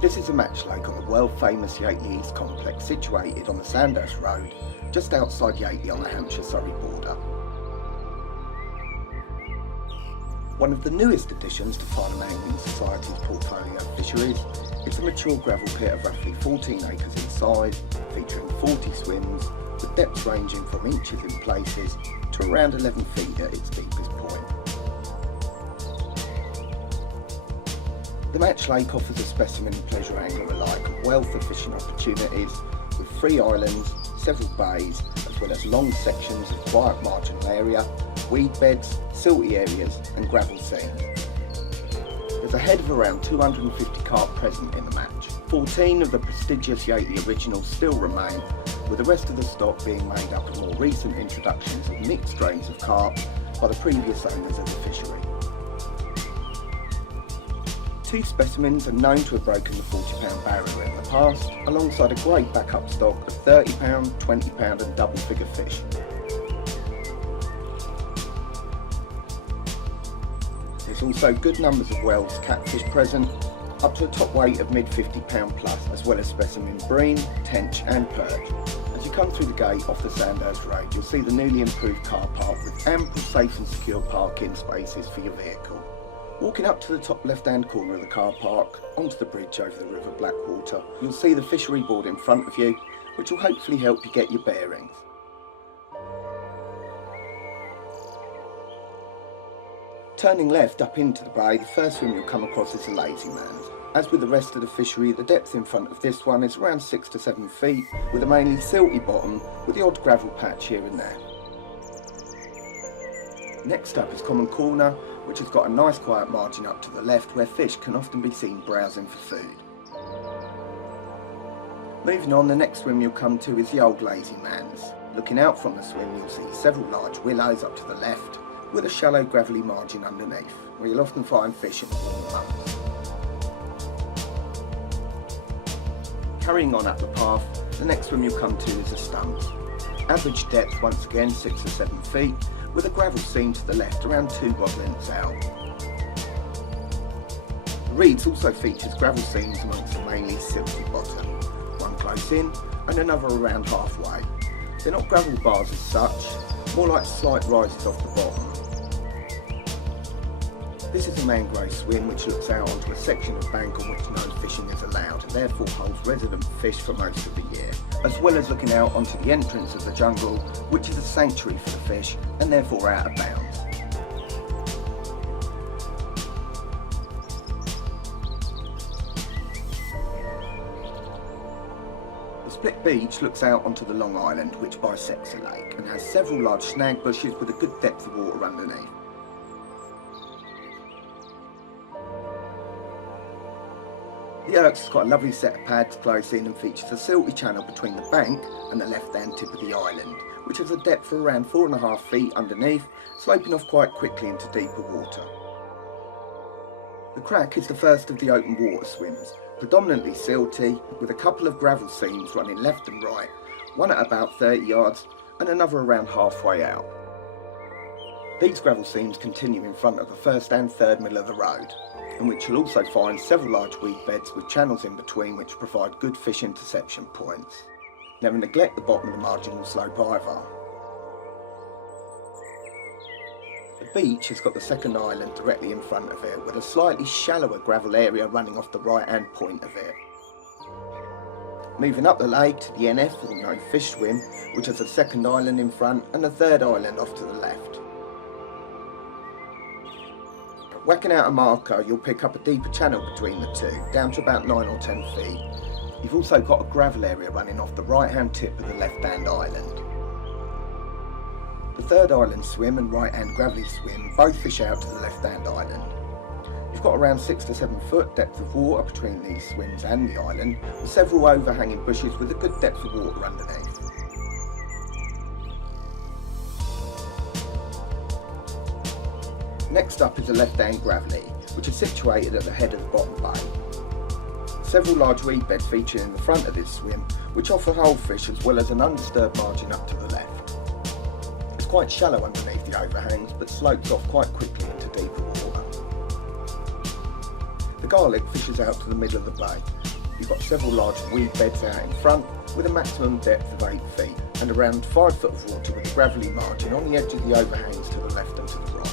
This is a match lake on the world famous Yateley East complex situated on the Sandhurst Road, just outside Yateley on the Hampshire-Surrey border. One of the newest additions to Farnham Angling Society's portfolio of fisheries, it's a mature gravel pit of roughly 14 acres in size, featuring 40 swims, with depths ranging from inches in places to around 11 feet at its deepest point. The match lake offers a specimen and pleasure angler alike a wealth of fishing opportunities, with 3 islands, several bays, as well as long sections of quiet marginal area, weed beds, silty areas and gravel seams. There's a head of around 250 carp present in the match. 14 of the prestigious Yateley originals still remain, with the rest of the stock being made up of more recent introductions of mixed strains of carp by the previous owners of the fishery. 2 specimens are known to have broken the 40-pound barrier in the past, alongside a great backup stock of 30-pound, 20-pound and double-figure fish. There's also good numbers of wels catfish present, up to a top weight of mid 50-pound plus, as well as specimen bream, tench and perch. As you come through the gate off the Sandhurst Road, you'll see the newly improved car park with ample safe and secure parking spaces for your vehicle. Walking up to the top left-hand corner of the car park, onto the bridge over the River Blackwater, you'll see the fishery board in front of you, which will hopefully help you get your bearings. Turning left up into the bay, the first swim you'll come across is the Lazy Man's. As with the rest of the fishery, the depth in front of this one is around 6 to 7 feet, with a mainly silty bottom, with the odd gravel patch here and there. Next up is Common Corner, which has got a nice quiet margin up to the left where fish can often be seen browsing for food. Moving on, the next swim you'll come to is the Old Lazy Man's. Looking out from the swim you'll see several large willows up to the left, with a shallow gravelly margin underneath, where you'll often find fish in the warm months. Carrying on up the path, the next swim you'll come to is the Stumps. Average depth once again 6 or 7 feet, with a gravel seam to the left around 2 rod lengths out. The Reeds also features gravel seams amongst the mainly silty bottom, one close in and another around halfway. They're not gravel bars as such, more like slight rises off the bottom. This is a mangrove swim which looks out onto a section of bank on which no fishing is allowed and therefore holds resident fish for most of the year, as well as looking out onto the entrance of the jungle, which is a sanctuary for the fish and therefore out of bounds. The split beach looks out onto the Long Island which bisects the lake and has several large snag bushes with a good depth of water underneath. The Irks has got a lovely set of pads close in and features a silty channel between the bank and the left-hand tip of the island, which has a depth of around 4.5 feet underneath, sloping off quite quickly into deeper water. The Crack is the first of the open water swims, predominantly silty, with a couple of gravel seams running left and right, one at about 30 yards and another around halfway out. These gravel seams continue in front of the first and third middle of the road, in which you'll also find several large weed beds with channels in between which provide good fish interception points. Never neglect the bottom of the marginal slope either. The beach has got the second island directly in front of it, with a slightly shallower gravel area running off the right hand point of it. Moving up the lake to the NF or No Fish Swim, which has a second island in front and a third island off to the left. Whacking out a marker, you'll pick up a deeper channel between the two, down to about 9 or 10 feet. You've also got a gravel area running off the right-hand tip of the left-hand island. The third island swim and right-hand gravelly swim both fish out to the left-hand island. You've got around 6 to 7 foot depth of water between these swims and the island, with several overhanging bushes with a good depth of water underneath. Next up is the left-hand gravelly, which is situated at the head of the bottom bay. Several large weed beds feature in the front of this swim, which offer whole fish as well as an undisturbed margin up to the left. It's quite shallow underneath the overhangs, but slopes off quite quickly into deeper water. The garlic fishes out to the middle of the bay, you've got several large weed beds out in front with a maximum depth of 8 feet and around 5 foot of water with a gravelly margin on the edge of the overhangs to the left and to the right.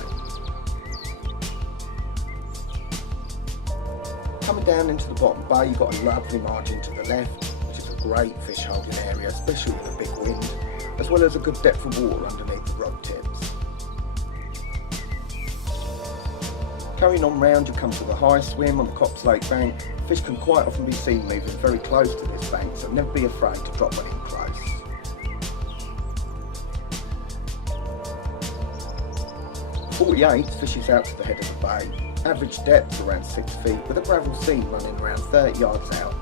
Coming down into the bottom bay, you've got a lovely margin to the left, which is a great fish holding area, especially with a big wind, as well as a good depth of water underneath the rod tips. Carrying on round, you come to the high swim on the Cops Lake bank. Fish can quite often be seen moving very close to this bank, so never be afraid to drop one in close. The 48 fishes out to the head of the bay. Average depth around 6 feet with a gravel seam running around 30 yards out.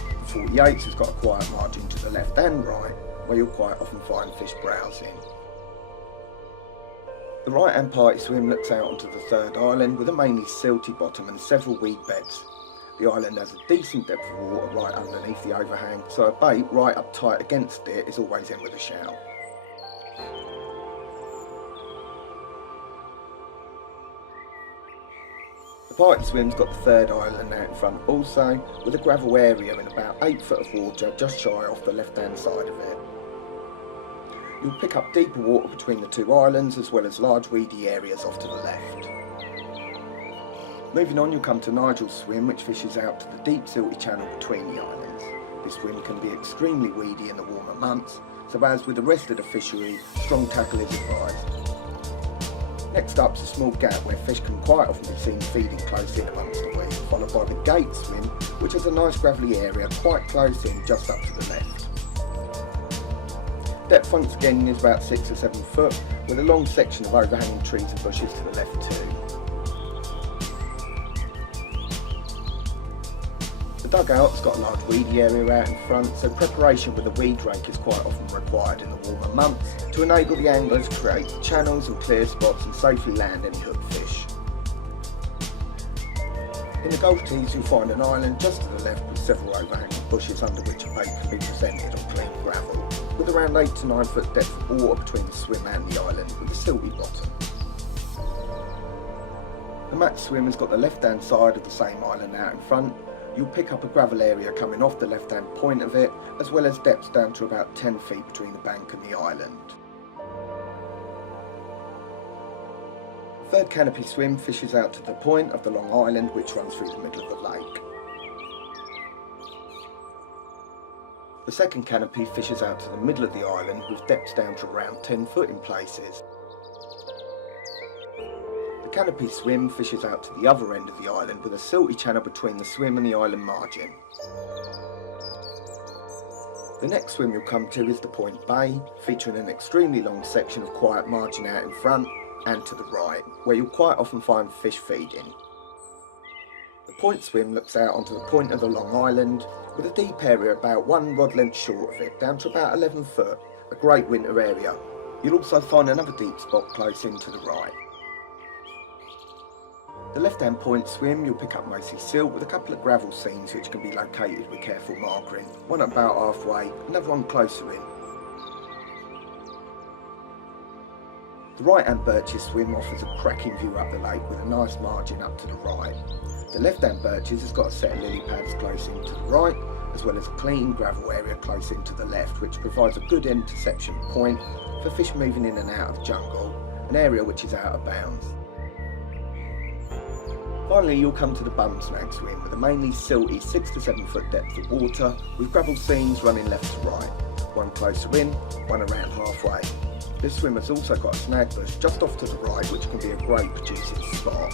The 48 has got a quiet margin to the left and right, where you'll quite often find fish browsing. The right hand party swim looks out onto the third island with a mainly silty bottom and several weed beds. The island has a decent depth of water right underneath the overhang, so a bait right up tight against it is always in with a shout. The party swim's got the third island out in front also, with a gravel area in about 8 foot of water just shy off the left hand side of it. You'll pick up deeper water between the two islands as well as large weedy areas off to the left. Moving on, you'll come to Nigel's swim, which fishes out to the deep silty channel between the islands. This swim can be extremely weedy in the warmer months, so as with the rest of the fishery, strong tackle is advised. Next up is a small gap where fish can quite often be seen feeding close in amongst the weed, followed by the gate swim, which is a nice gravelly area quite close in just up to the left. Depth once again is about 6 or 7 foot, with a long section of overhanging trees and bushes to the left too. The dugout's got a large weedy area out in front, so preparation with a weed rake is quite often required in the warmer months to enable the anglers to create channels and clear spots and safely land any hooked fish. In the Gulf Tees you'll find an island just to the left with several overhanging bushes under which a bait can be presented on clean gravel, with around 8 to 9 foot depth of water between the swim and the island with a silty bottom. The match swim has got the left hand side of the same island out in front. You'll pick up a gravel area coming off the left hand point of it, as well as depths down to about 10 feet between the bank and the island. The third canopy swim fishes out to the point of the long island which runs through the middle of the lake. The second canopy fishes out to the middle of the island with depths down to around 10 foot in places. The canopy swim fishes out to the other end of the island with a silty channel between the swim and the island margin. The next swim you'll come to is the Point Bay, featuring an extremely long section of quiet margin out in front and to the right, where you'll quite often find fish feeding. The point swim looks out onto the point of the long island, with a deep area about 1 rod length short of it, down to about 11 foot, a great winter area. You'll also find another deep spot close in to the right. The left-hand point swim, you'll pick up mostly silt with a couple of gravel seams which can be located with careful markering, one about halfway, another one closer in. The right-hand birches swim offers a cracking view up the lake with a nice margin up to the right. The left-hand birches has got a set of lily pads close in to the right, as well as a clean gravel area close in to the left, which provides a good interception point for fish moving in and out of the jungle, an area which is out of bounds. Finally, you'll come to the bum snag swim with a mainly silty 6 to 7 foot depth of water with gravel seams running left to right, one closer in, one around halfway. This swim has also got a snag bush just off to the right which can be a great producing spot.